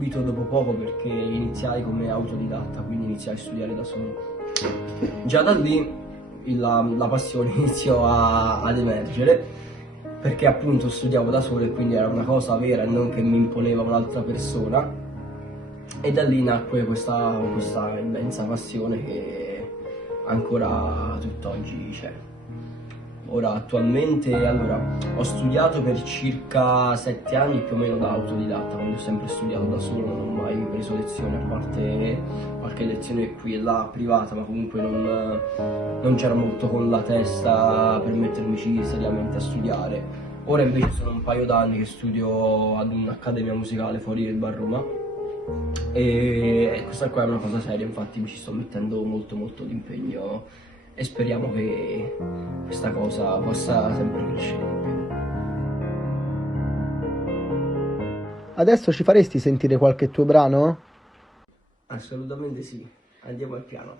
subito dopo poco perché iniziai come autodidatta, quindi iniziai a studiare da solo. Già da lì la passione iniziò ad emergere, perché appunto studiavo da solo e quindi era una cosa vera e non che mi imponeva un'altra persona, e da lì nacque questa immensa passione che ancora tutt'oggi c'è. Ora attualmente ho studiato per circa 7 anni più o meno da autodidatta, quindi ho sempre studiato da solo, non ho mai preso lezioni, a parte qualche lezione qui e là privata, ma comunque non c'era molto con la testa per mettermici seriamente a studiare. Ora invece sono un paio d'anni che studio ad un'accademia musicale fuori del Bar Roma e questa qua è una cosa seria, infatti mi ci sto mettendo molto d'impegno e speriamo che questa cosa possa sempre crescere. Adesso ci faresti sentire qualche tuo brano? Assolutamente sì, andiamo al piano.